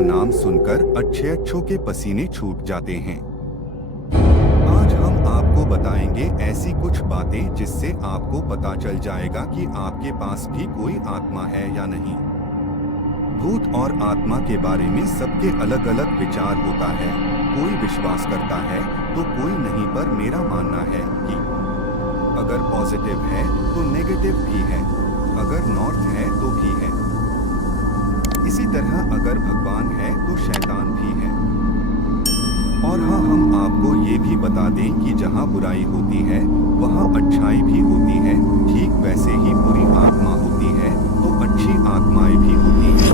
का नाम सुनकर अच्छे के पसीने छूट जाते हैं। आज हम आपको बताएंगे ऐसी कुछ बातें जिससे आपको पता चल जाएगा कि आपके पास भी कोई आत्मा है या नहीं। भूत और आत्मा के बारे में सबके अलग अलग विचार होता है। कोई विश्वास करता है तो कोई नहीं, पर मेरा मानना है कि अगर पॉजिटिव है तो नेगेटिव भी है, अगर नॉर्थ है तो भी है। इसी तरह अगर भगवान है तो शैतान भी है। और हाँ, हम आपको ये भी बता दें कि जहाँ बुराई होती है वहाँ अच्छाई भी होती है। ठीक वैसे ही बुरी आत्मा होती है तो अच्छी आत्माएं भी होती हैं।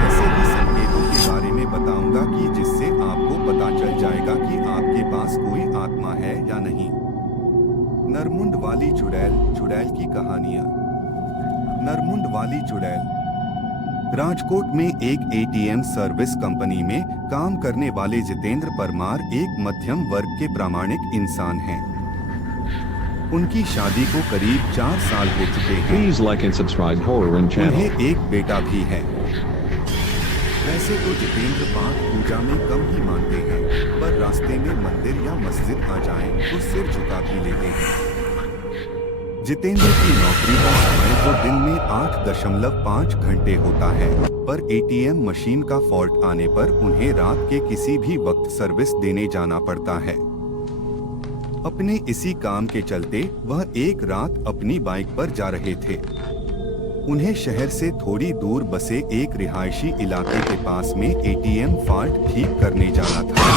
ऐसे ही संकेतों के बारे में बताऊंगा कि जिससे आपको पता चल जाएगा कि आपके पास कोई आत्मा है या नहीं। नरमुंड वाली चुड़ैल की कहानियां। नरमुंड वाली चुड़ैल। राजकोट में एक एटीएम सर्विस कंपनी में काम करने वाले जितेंद्र परमार एक मध्यम वर्ग के प्रामाणिक इंसान हैं। उनकी शादी को करीब 4 साल हो चुके हैं। उन्हें एक बेटा भी है। वैसे तो जितेंद्र पाठ पूजा में कम ही मानते हैं, पर रास्ते में मंदिर या मस्जिद आ जाएं तो सिर झुका भी लेते हैं। जितेंद्र की नौकरी का समय तो दिन में 8.5 घंटे होता है, पर एटीएम मशीन का फॉल्ट आने पर उन्हें रात के किसी भी वक्त सर्विस देने जाना पड़ता है। अपने इसी काम के चलते वह एक रात अपनी बाइक पर जा रहे थे। उन्हें शहर से थोड़ी दूर बसे एक रिहायशी इलाके के पास में एटीएम फॉल्ट ठीक करने जाना था।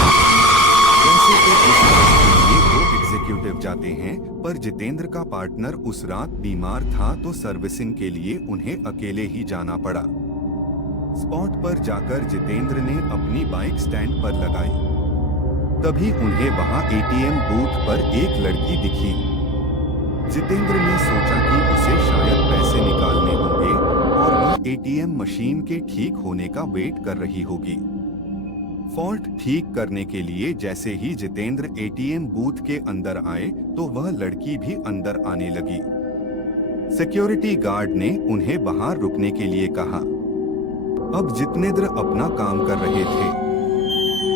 वैसे तो इस काम के लिए 2 एग्जीक्यूटिव जाते हैं, पर जितेंद्र का पार्टनर उस रात बीमार था तो सर्विसिंग के लिए उन्हें अकेले ही जाना पड़ा। स्पॉट पर जाकर जितेंद्र ने अपनी बाइक स्टैंड पर लगाई। तभी उन्हें वहां एटीएम बूथ पर एक लड़की दिखी। जितेंद्र ने सोचा कि उसे शायद पैसे निकालने होंगे और वह एटीएम मशीन के ठीक होने का वेट कर रही होगी। फॉल्ट ठीक करने के लिए जैसे ही जितेंद्र एटीएम बूथ के अंदर आए तो वह लड़की भी अंदर आने लगी। सिक्योरिटी गार्ड ने उन्हें बाहर रुकने के लिए कहा। अब जितेंद्र अपना काम कर रहे थे,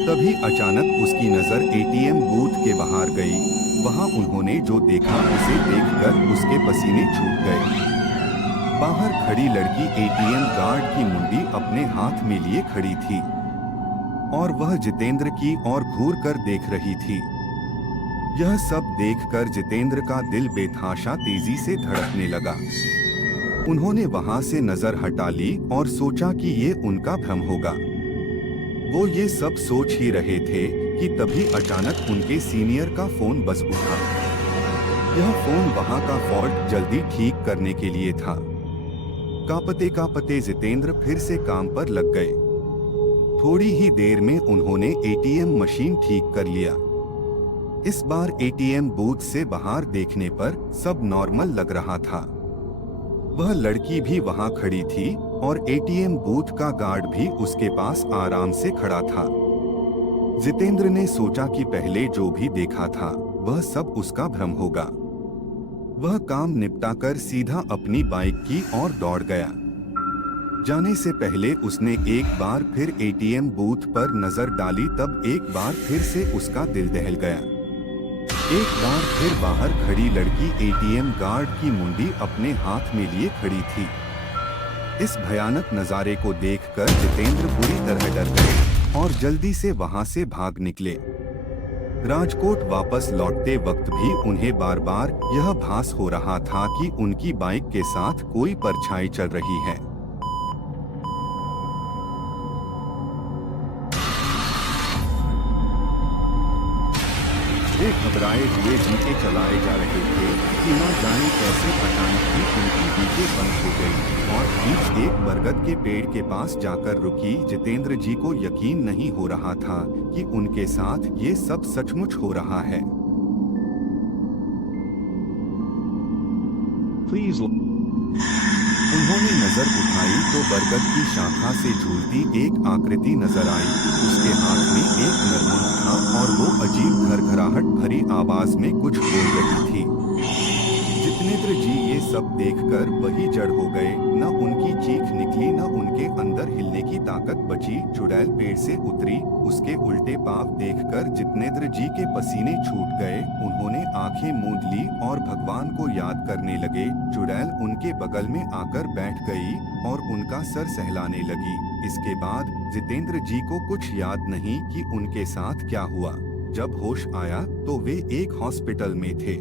तभी अचानक उसकी नजर एटीएम बूथ के बाहर गई। वहां उन्होंने जो देखा उसे देखकर उसके पसीने छूट गए। बाहर खड़ी लड़की एटीएम गार्ड की मुंडी अपने हाथ में लिए खड़ी थी और वह जितेंद्र की ओर घूर कर देख रही थी। यह सब देखकर जितेंद्र का दिल बेतहाशा तेजी से धड़कने लगा। उन्होंने वहां से नजर हटा ली और सोचा कि ये उनका भ्रम होगा। वो ये सब सोच ही रहे थे कि तभी अचानक उनके सीनियर का फोन बज उठा। यह फोन वहां का फॉल्ट जल्दी ठीक करने के लिए था। कांपते जितेंद्र फिर से काम पर लग गए। थोड़ी ही देर में उन्होंने एटीएम मशीन ठीक कर लिया। इस बार एटीएम बूथ से बाहर देखने पर सब नॉर्मल लग रहा था। वह लड़की भी वहां खड़ी थी और एटीएम बूथ का गार्ड भी उसके पास आराम से खड़ा था। जितेंद्र ने सोचा कि पहले जो भी देखा था वह सब उसका भ्रम होगा। वह काम निपटाकर सीधा अपनी बाइक की ओर दौड़ गया। जाने से पहले उसने एक बार फिर एटीएम बूथ पर नजर डाली, तब एक बार फिर से उसका दिल दहल गया। एक बार फिर बाहर खड़ी लड़की एटीएम गार्ड की मुंडी अपने हाथ में लिए खड़ी थी। इस भयानक नजारे को देखकर जितेंद्र बुरी तरह डर गए और जल्दी से वहां से भाग निकले। राजकोट वापस लौटते वक्त भी उन्हें बार बार यह भास हो रहा था कि उनकी बाइक के साथ कोई परछाई चल रही है। वे घबराए हुए जीते चलाए जा रहे थे कि न जाने कैसे अचानक ही उनकी बीटें बंद हो गई और जीप एक बरगद के पेड़ के पास जाकर रुकी। जितेंद्र जी को यकीन नहीं हो रहा था कि उनके साथ ये सब सचमुच हो रहा है। उन्होंने नजर उठाई तो बरगद की शाखा से झूलती एक आकृति नजर आई। उसके हाथ में एक नरमुंड था और वो अजीब घरघराहट भरी आवाज में कुछ बोल रही थी। जितेंद्र जी ये सब देखकर वही जड़ हो गए। न उनकी चीख निकली, न उनके अंदर हिलने की ताकत बची। चुड़ैल पेड़ से उतरी। उसके उल्टे पांव देखकर जितेंद्र जी के पसीने छूट गए। उन्होंने आंखें मूंद ली और भगवान को याद करने लगे। चुड़ैल उनके बगल में आकर बैठ गई और उनका सर सहलाने लगी। इसके बाद जितेंद्र जी को कुछ याद नहीं कि उनके साथ क्या हुआ। जब होश आया तो वे एक हॉस्पिटल में थे।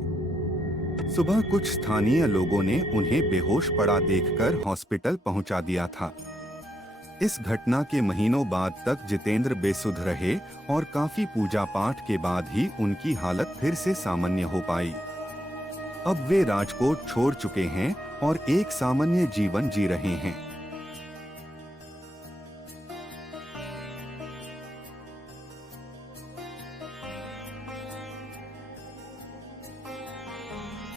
सुबह कुछ स्थानीय लोगों ने उन्हें बेहोश पड़ा देखकर हॉस्पिटल पहुंचा दिया था। इस घटना के महीनों बाद तक जितेंद्र बेसुध रहे और काफी पूजा पाठ के बाद ही उनकी हालत फिर से सामान्य हो पाई। अब वे राजकोट छोड़ चुके हैं और एक सामान्य जीवन जी रहे हैं।